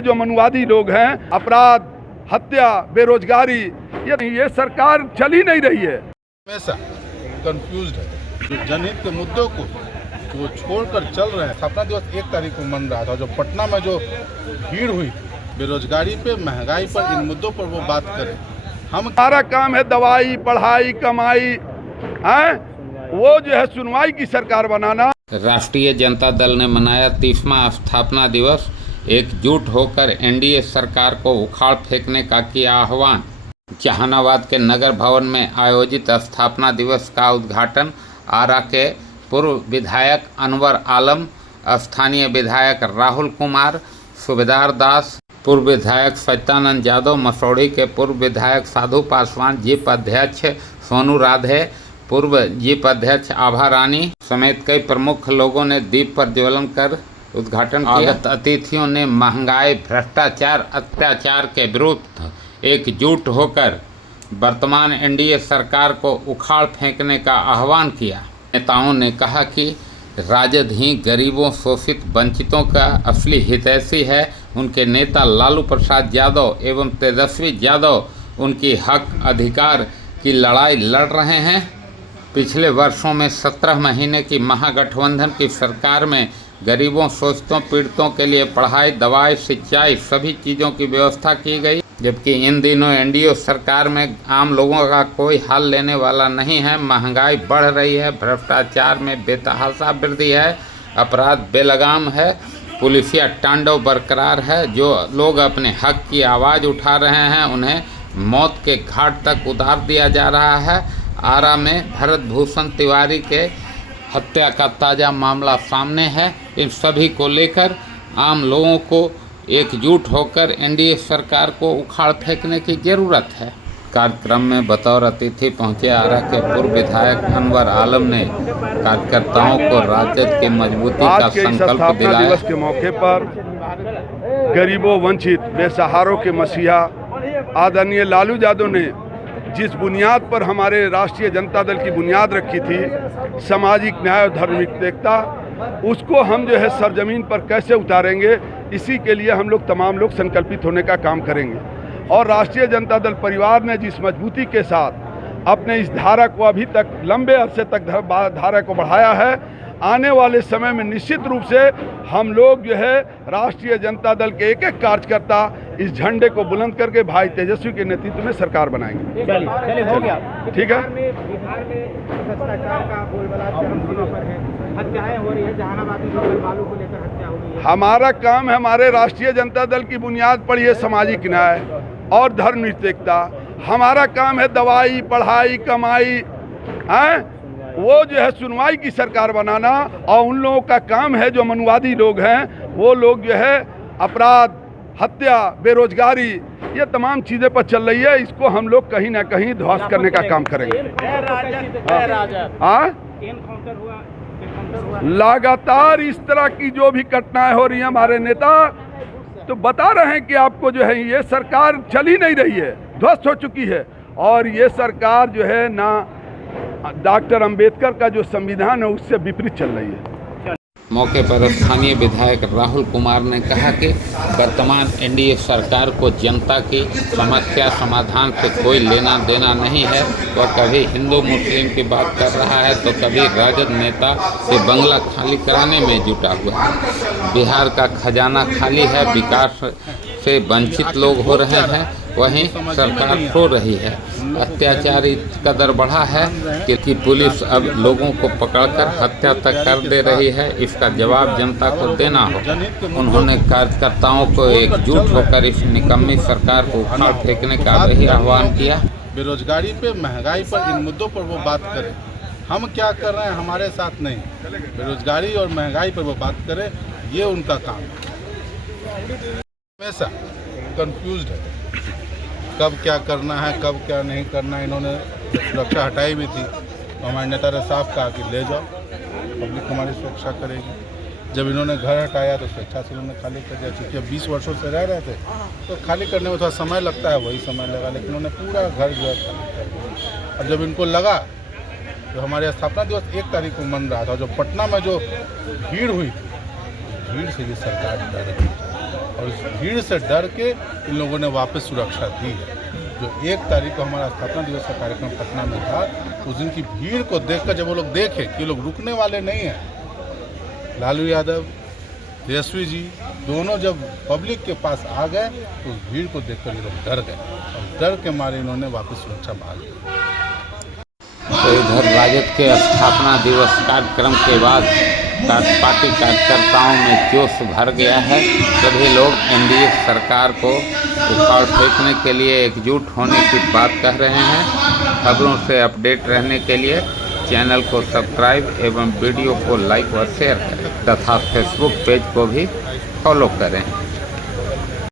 जो मनुवादी लोग हैं, अपराध, हत्या, बेरोजगारी, ये सरकार चल ही नहीं रही है। हमेशा कंफ्यूज्ड है। जो जनहित के मुद्दों को जो छोड़कर चल रहे हैं। स्थापना दिवस 1 तारीख को मन रहा था, जो पटना में जो भीड़ हुई बेरोजगारी पे, महंगाई पर, इन मुद्दों पर वो बात करें। हमारा काम है दवाई, पढ़ाई, कमाई, वो जो है सुनवाई की सरकार बनाना। राष्ट्रीय जनता दल ने मनाया 30वां स्थापना दिवस। एकजुट होकर एनडीए सरकार को उखाड़ फेंकने का किया आह्वान। जहानाबाद के नगर भवन में आयोजित स्थापना दिवस का उद्घाटन आरा के पूर्व विधायक अनवर आलम, स्थानीय विधायक राहुल कुमार, सूबेदार दास, पूर्व विधायक सत्यानंद यादव, मसौड़ी के पूर्व विधायक साधु पासवान, जीप अध्यक्ष सोनू राधे, पूर्व जीप अध्यक्ष आभा रानी समेत कई प्रमुख लोगों ने दीप प्रज्वलन कर उद्घाटन किया। अतिथियों ने महंगाई, भ्रष्टाचार, अत्याचार के विरुद्ध एकजुट होकर वर्तमान एनडीए सरकार को उखाड़ फेंकने का आह्वान किया। नेताओं ने कहा कि राजद ही गरीबों, शोषित, वंचितों का असली हितैषी है। उनके नेता लालू प्रसाद यादव एवं तेजस्वी यादव उनकी हक अधिकार की लड़ाई लड़ रहे हैं। पिछले वर्षों में 17 महीने की महागठबंधन की सरकार में गरीबों, शोषितों, पीड़ितों के लिए पढ़ाई, दवाई, सिंचाई सभी चीज़ों की व्यवस्था की गई, जबकि इन दिनों एनडीए सरकार में आम लोगों का कोई हाल लेने वाला नहीं है। महंगाई बढ़ रही है, भ्रष्टाचार में बेतहाशा वृद्धि है, अपराध बेलगाम है, पुलिसिया तांडव बरकरार है। जो लोग अपने हक की आवाज़ उठा रहे हैं उन्हें मौत के घाट तक उतार दिया जा रहा है। आरा में भरत भूषण तिवारी के हत्या का ताज़ा मामला सामने है। इन सभी को लेकर आम लोगों को एकजुट होकर एनडीए सरकार को उखाड़ फेंकने की ज़रूरत है। कार्यक्रम में बतौर अतिथि पहुंचे आरा के पूर्व विधायक अनवर आलम ने कार्यकर्ताओं को राजद की मजबूती का संकल्प दिलाया। दिवस के मौके पर गरीबों, वंचित, बेसहारों के मसीहा आदरणीय लालू यादव ने जिस बुनियाद पर हमारे राष्ट्रीय जनता दल की बुनियाद रखी थी, सामाजिक न्याय और धर्मनिरपेक्षता, उसको हम जो है सरजमीन पर कैसे उतारेंगे, इसी के लिए हम लोग तमाम लोग संकल्पित होने का काम करेंगे। और राष्ट्रीय जनता दल परिवार ने जिस मजबूती के साथ अपने इस धारा को अभी तक लंबे अरसे तक धारा को बढ़ाया है, आने वाले समय में निश्चित रूप से हम लोग जो है राष्ट्रीय जनता दल के एक एक कार्यकर्ता इस झंडे को बुलंद करके भाई तेजस्वी के नेतृत्व में सरकार बनाएंगे। चलिए हो गया। ठीक है। बिहार में भ्रष्टाचार का बोलबाला चरम सीमा पर है, हत्याएं हो रही है, जहानाबाद में बालू को लेकर हत्या हो रही है। हमारा काम है, हमारे राष्ट्रीय जनता दल की बुनियाद पर यह सामाजिक न्याय और धर्मनिरपेक्षता। हमारा काम है दवाई, पढ़ाई, कमाई, वो जो है सुनवाई की सरकार बनाना। और उन लोगों का काम है जो मनुवादी लोग हैं, वो लोग जो है अपराध, हत्या, बेरोजगारी, ये तमाम चीज़ें पर चल रही है। इसको हम लोग कहीं ना कहीं ध्वस्त करने का काम करेंगे। लगातार इस तरह की जो भी घटनाएं हो रही हैं, हमारे नेता तो बता रहे हैं कि आपको जो है ये सरकार चल ही नहीं रही है, ध्वस्त हो चुकी है। और ये सरकार जो है ना डॉक्टर अंबेडकर का जो संविधान है उससे विपरीत चल रही है। मौके पर स्थानीय विधायक राहुल कुमार ने कहा कि वर्तमान एनडीए सरकार को जनता की समस्या समाधान से कोई लेना देना नहीं है। वह कभी हिंदू मुस्लिम की बात कर रहा है तो कभी राजद नेता से बंगला खाली कराने में जुटा हुआ है। बिहार का खजाना खाली है, विकास से वंचित लोग हो रहे हैं, वहीं सरकार सो रही है। अत्याचार इस कदर बढ़ा है कि पुलिस अब लोगों को पकड़कर हत्या तक कर दे रही है। इसका जवाब जनता को देना हो। उन्होंने कार्यकर्ताओं को एकजुट होकर इस निकम्मी सरकार को उखाड़ फेंकने का भी आह्वान किया। बेरोजगारी पे, महंगाई पर, इन मुद्दों पर वो बात करें। हम क्या कर रहे हैं हमारे साथ नहीं, बेरोजगारी और महंगाई पर वो बात करें, ये उनका काम है। हमेशा कंफ्यूज्ड है, कब क्या करना है, कब क्या नहीं करना है। इन्होंने सुरक्षा हटाई भी थी तो हमारे नेता ने साफ कहा कि ले जाओ, पब्लिक हमारी सुरक्षा करेगी। जब इन्होंने घर हटाया तो स्वेच्छा से इन्होंने खाली कर दिया। चूँकि अब 20 वर्षों से रह रहे थे तो खाली करने में थोड़ा समय लगता है, वही समय लगा, लेकिन उन्होंने पूरा घर जो है खाली कर दिया। अब जब इनको लगा, जो हमारे स्थापना दिवस 1 तारीख को मन रहा था, जो पटना में जो भीड़ हुई, भीड़ से ये सरकार डर रही है। और इस भीड़ से डर के इन लोगों ने वापस सुरक्षा दी है। जो 1 तारीख को हमारा स्थापना दिवस का कार्यक्रम पटना में था, उस दिन की भीड़ को देखकर जब वो लोग देखे कि लोग रुकने वाले नहीं हैं, लालू यादव, तेजस्वी जी दोनों जब पब्लिक के पास आ गए तो उस भीड़ को देखकर ये लोग डर गए और डर के मारे इन्होंने वापस सुरक्षा भाग ली। तो इधर राजद के स्थापना दिवस कार्यक्रम के बाद पार्टी कार्यकर्ताओं में जोश भर गया है। सभी लोग एनडीए सरकार को उखाड़ फेंकने के लिए एकजुट होने की बात कह रहे हैं। खबरों से अपडेट रहने के लिए चैनल को सब्सक्राइब एवं वीडियो को लाइक व शेयर करें तथा फेसबुक पेज को भी फॉलो करें।